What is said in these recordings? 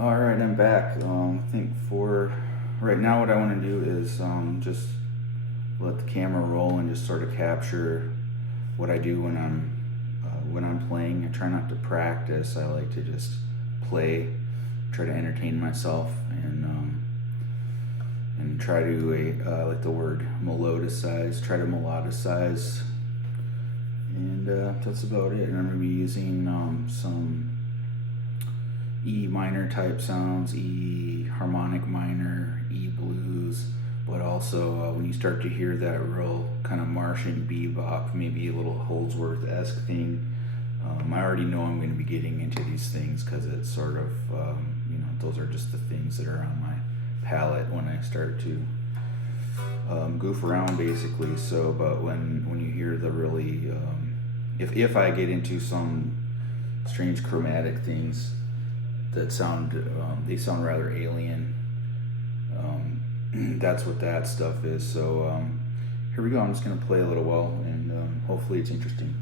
All right, I'm back. I think for right now, what I want to do is just let the camera roll and just sort of capture what I do when I'm playing. I try not to practice. I like to just play, try to entertain myself, and try to I like the word melodicize. Try to melodicize, and that's about it. And I'm gonna be using some E minor type sounds, E harmonic minor, E blues, but also when you start to hear that real kind of Martian bebop, maybe a little Holdsworth-esque thing, I already know I'm going to be getting into these things because it's sort of, those are just the things that are on my palette when I start to goof around basically. So, but when you hear the really, if I get into some strange chromatic things, that sound they sound rather alien. That's what that stuff is. So here we go. I'm just gonna play a little while, and hopefully it's interesting.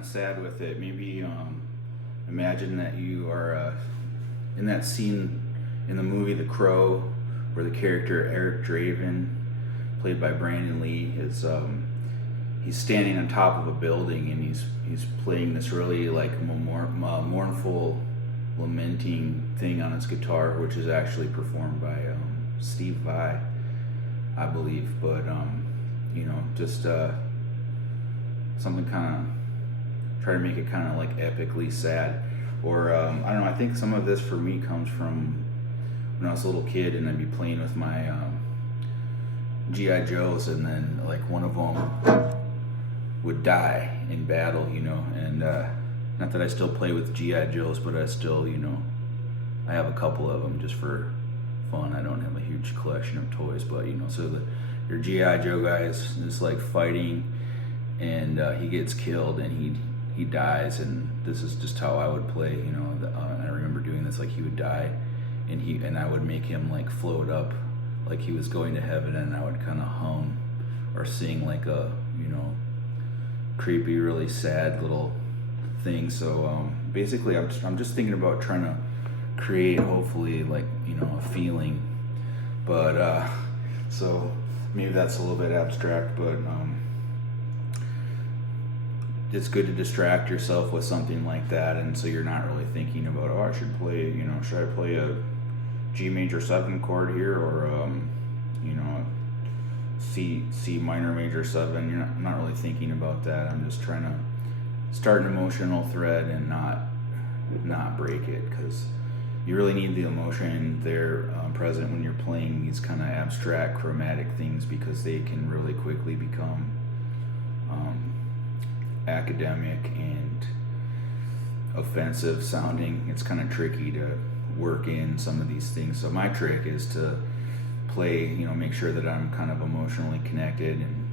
Sad with it. Maybe imagine that you are in that scene in the movie The Crow, where the character Eric Draven, played by Brandon Lee, is he's standing on top of a building and he's playing this really like mournful, lamenting thing on his guitar, which is actually performed by Steve Vai, I believe. But just something kind of try to make it kind of like epically sad, or I don't know. I think some of this for me comes from when I was a little kid and I'd be playing with my GI Joes, and then like one of them would die in battle, and not that I still play with GI Joes, but I still, I have a couple of them just for fun. I don't have a huge collection of toys, but so your GI Joe guy is like fighting, and he gets killed and he dies, and this is just how I would play. I remember doing this, like he would die, and I would make him like float up like he was going to heaven, and I would kind of hum or sing like a creepy, really sad little thing. So basically I'm just thinking about trying to create, hopefully, like a feeling, but so maybe that's a little bit abstract, but it's good to distract yourself with something like that, and so you're not really thinking about, I should play, should I play a G major 7 chord here, or C minor major 7. You're not really thinking about that. I'm just trying to start an emotional thread and not break it, because you really need the emotion there present when you're playing these kind of abstract chromatic things, because they can really quickly become academic and offensive sounding. It's kind of tricky to work in some of these things. So my trick is to play, make sure that I'm kind of emotionally connected and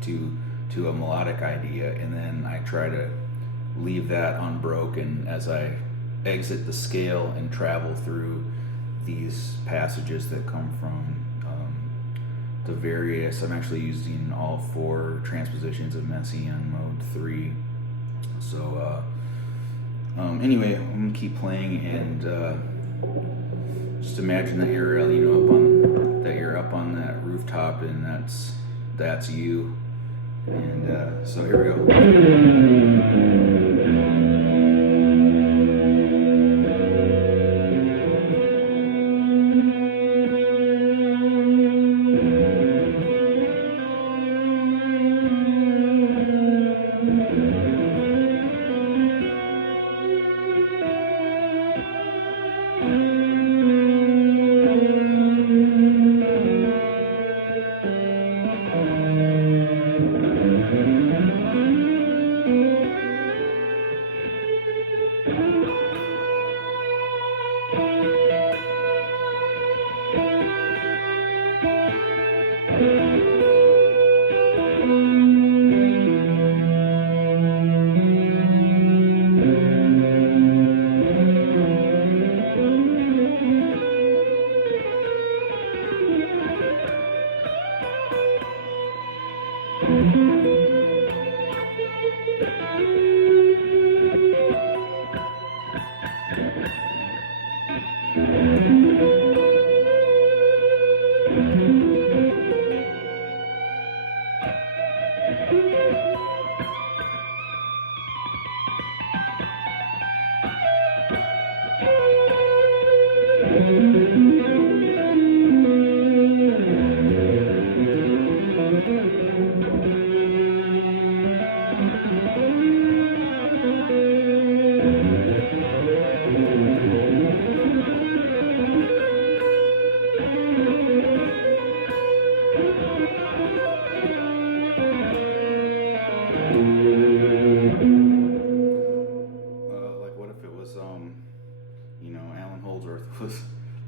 to a melodic idea, and then I try to leave that unbroken as I exit the scale and travel through these passages that come from the various. I'm actually using all 4 transpositions of Messiaen mode 3. So anyway, I'm gonna keep playing, and just imagine that you're up on that that's you. And so here we go.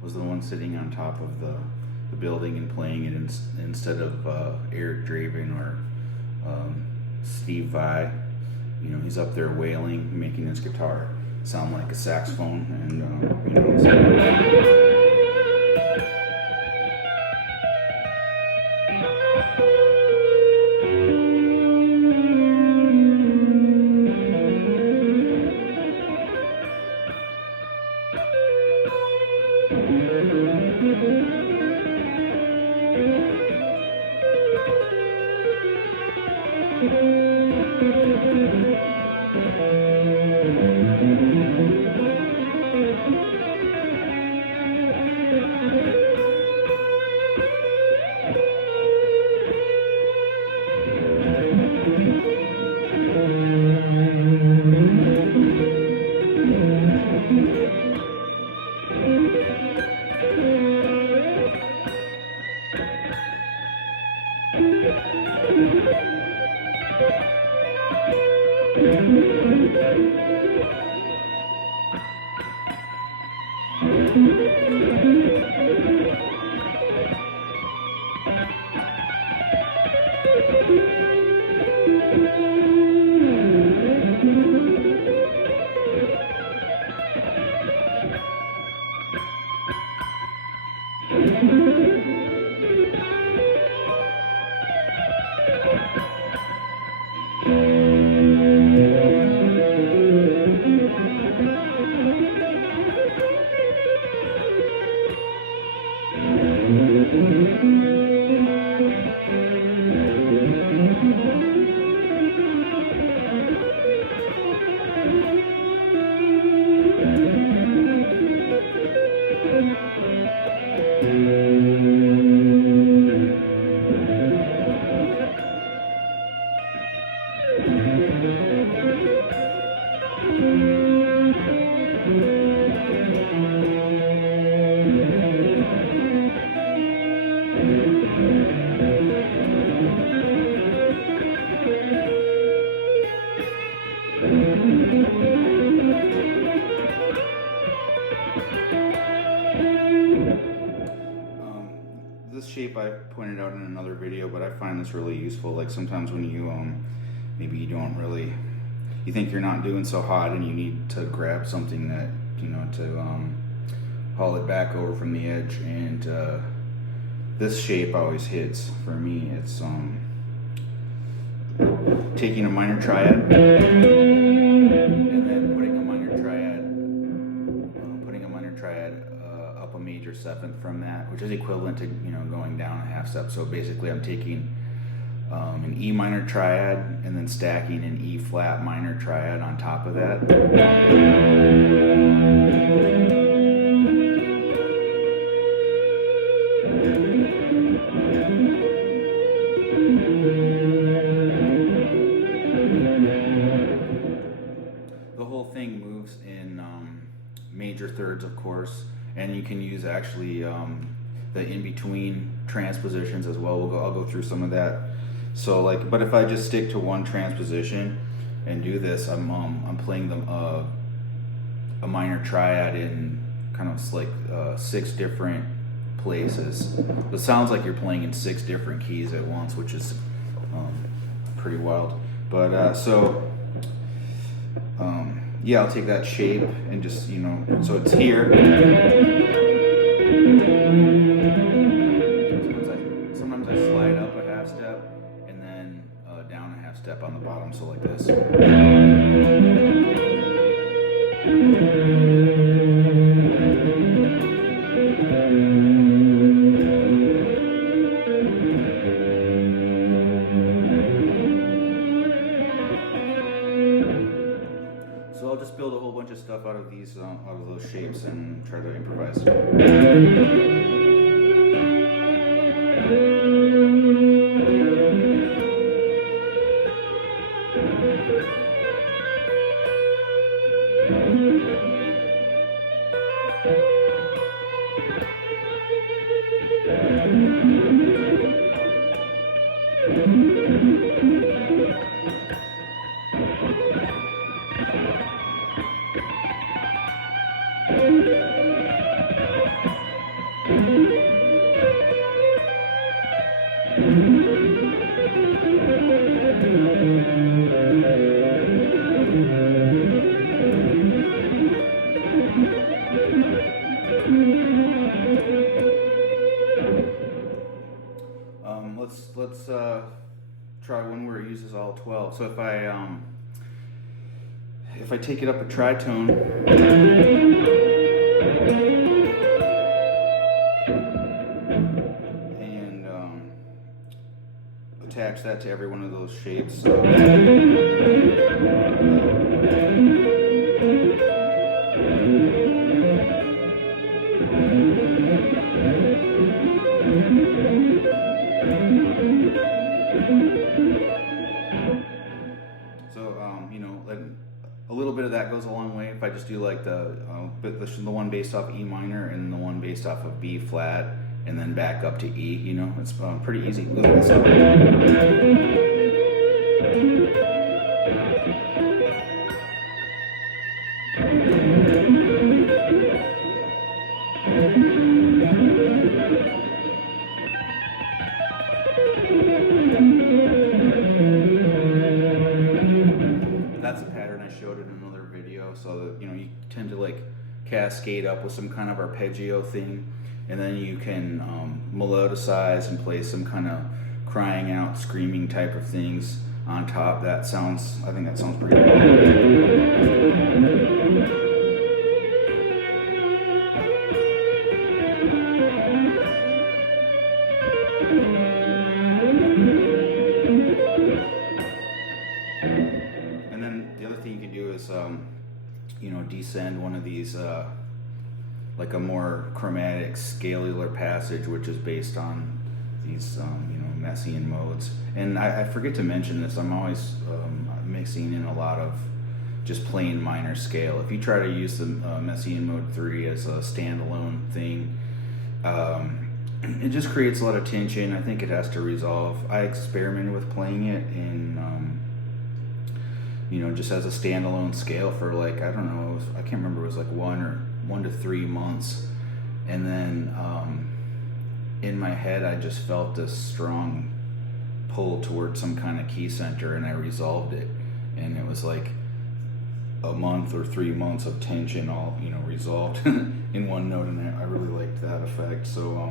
Was the one sitting on top of the building and playing it instead of Eric Draven or Steve Vai. You know, he's up there wailing, making his guitar sound like a saxophone, and you know. This shape I pointed out in another video, but I find this really useful. Like sometimes when you maybe you don't really, you think you're not doing so hot and you need to grab something that, you know, to haul it back over from the edge, and this shape always hits for me. It's taking a minor triad and then putting a minor triad up a major seventh from that, which is equivalent to, you know, going down a half step. So basically I'm taking an E minor triad, and then stacking an E flat minor triad on top of that. The whole thing moves in major thirds, of course, and you can use actually the in-between transpositions as well. I'll go through some of that. So like, but if I just stick to one transposition and do this, I'm playing them a minor triad in kind of like 6 different places. It sounds like you're playing in 6 different keys at once, which is pretty wild. But yeah, I'll take that shape and just, you know, so it's here. Sometimes I slide up a half step and then down a half step on the bottom, so like this. So I'll just build a whole bunch of stuff out of these, out of those shapes, and try to improvise. Let's try one where it uses all 12. So if I take it up a tritone and attach that to every one of those shapes. You know, like a little bit of that goes a long way. If I just do like the one based off E minor and the one based off of B flat, and then back up to E, you know, it's pretty easy. Look at this. That's a pattern I showed in another video, so that, you know, you tend to like cascade up with some kind of arpeggio thing, and then you can melodicize and play some kind of crying out, screaming type of things on top. I think that sounds pretty cool. You know, descend one of these like a more chromatic scalular passage, which is based on these you know, Messiaen modes. And I forget to mention this, I'm always mixing in a lot of just plain minor scale. If you try to use the Messiaen mode 3 as a standalone thing, it just creates a lot of tension. I think it has to resolve. I experimented with playing it in you know, just as a standalone scale for like, I don't know, I can't remember, it was like 1 to 3 months. And then in my head, I just felt this strong pull towards some kind of key center, and I resolved it. And it was like a month or 3 months of tension all, you know, resolved in one note, and I really liked that effect. So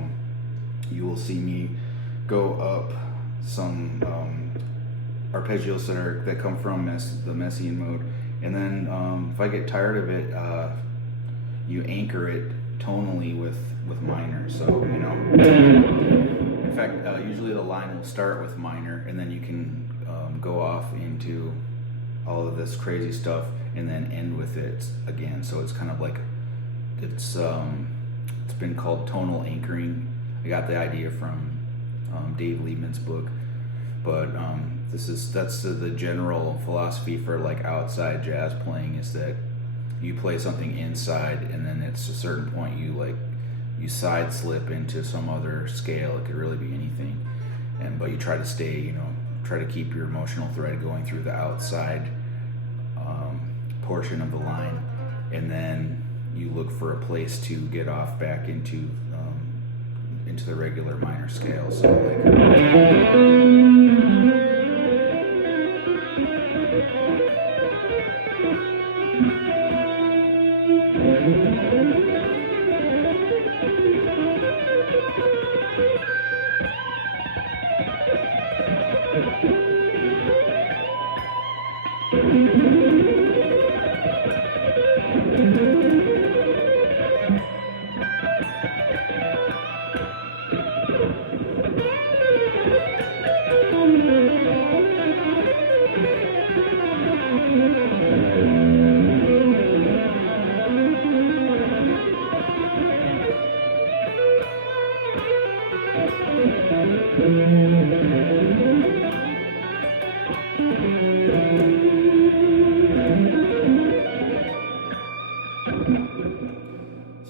you will see me go up some arpeggios that come from the Messiaen mode, and then if I get tired of it, you anchor it tonally with minor. So, you know, In fact, usually the line will start with minor, and then you can go off into all of this crazy stuff, and then end with it again. So it's kind of like it's been called tonal anchoring. I got the idea from Dave Liebman's book, but that's the general philosophy for like outside jazz playing, is that you play something inside, and then it's a certain point you side slip into some other scale. It could really be anything, but you try to stay, try to keep your emotional thread going through the outside portion of the line, and then you look for a place to get off back into the regular minor scale. So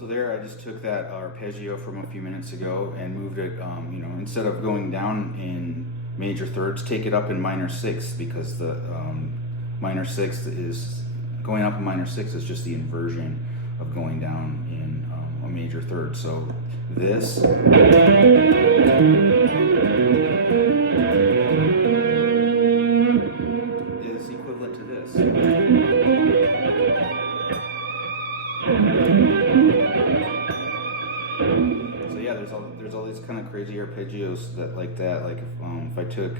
there, I just took that arpeggio from a few minutes ago and moved it, instead of going down in major thirds, take it up in minor sixths, because the minor sixth is going up in minor sixth is just the inversion of going down in a major third. So this is equivalent to this. So yeah, there's all these kind of crazy arpeggios like that. Like if I took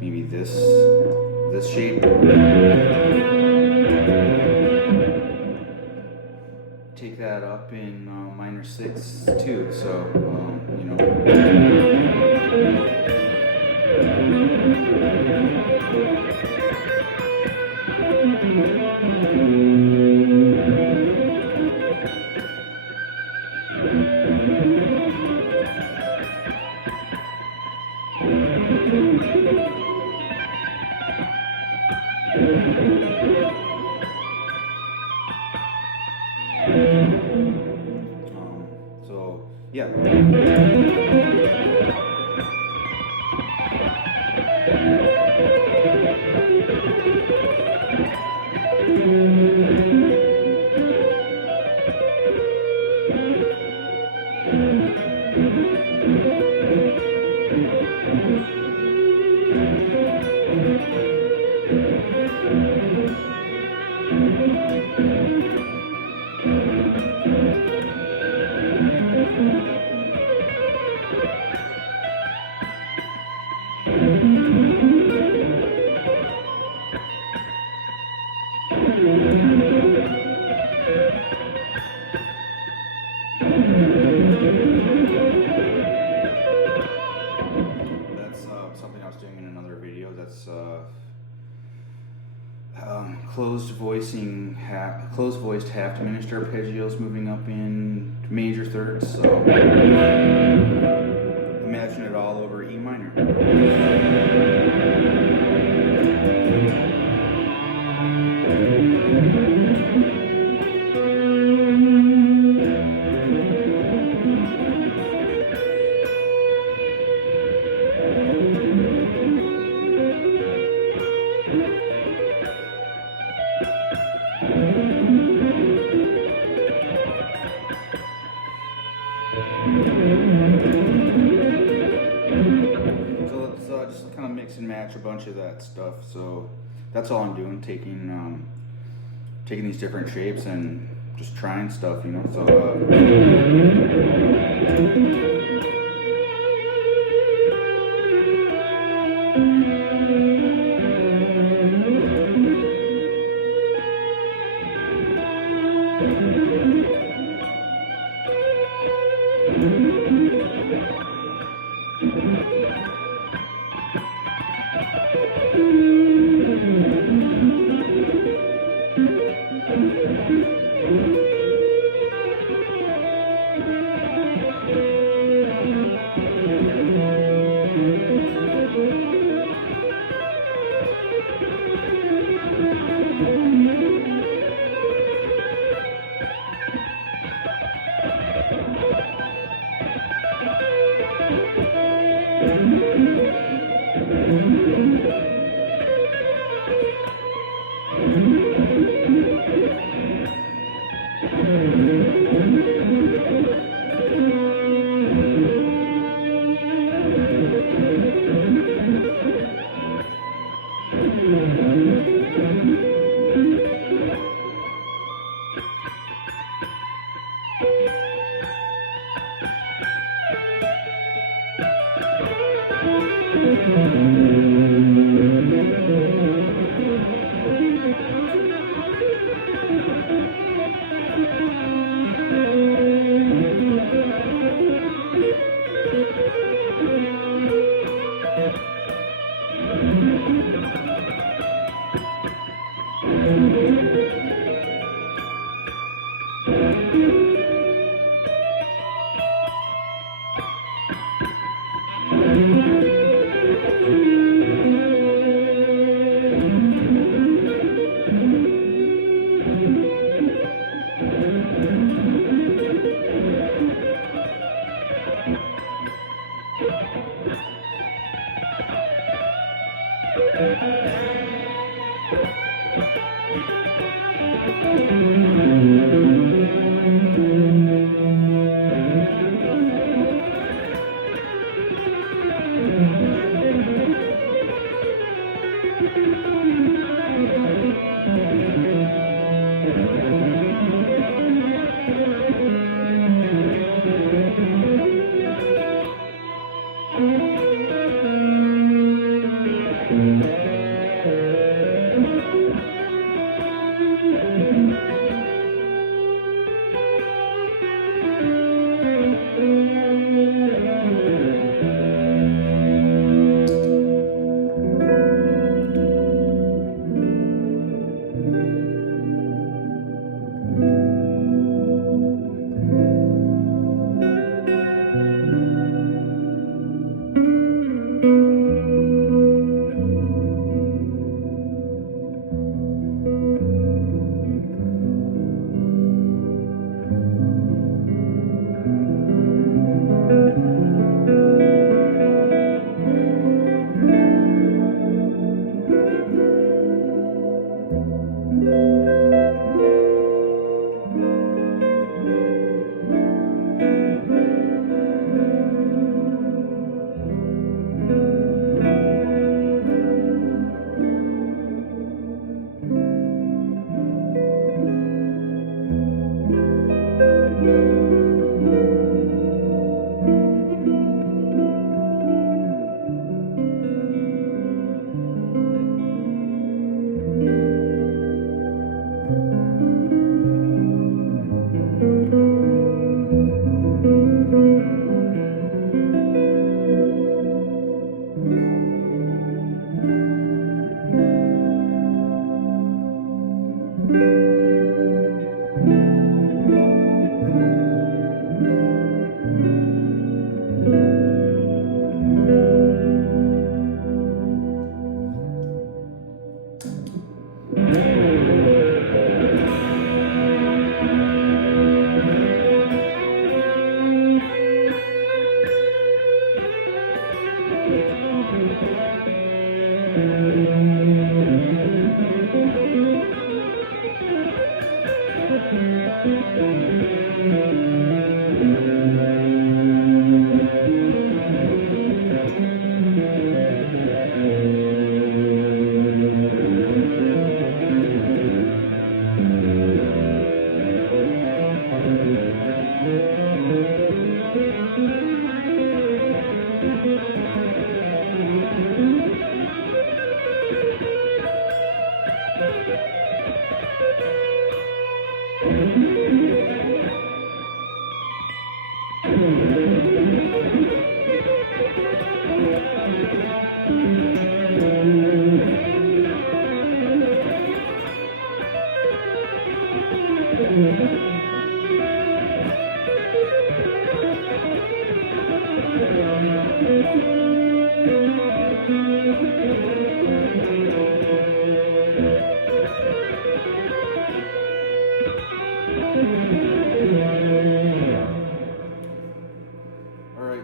maybe this shape, take that up in minor sixths too. So yeah. Something I was doing in another video. That's closed voiced half diminished arpeggios moving up in major thirds. So imagine it all over E minor. So let's just kind of mix and match a bunch of that stuff. So that's all I'm doing, taking these different shapes and just trying stuff, So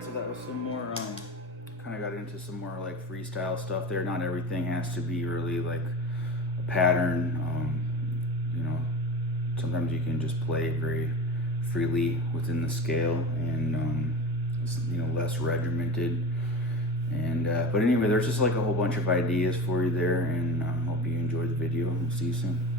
So that was some more freestyle stuff there. Not everything has to be really like a pattern. You know, sometimes you can just play very freely within the scale, and it's, you know, less regimented. And but anyway, there's just like a whole bunch of ideas for you there, and hope you enjoyed the video. We'll see you soon.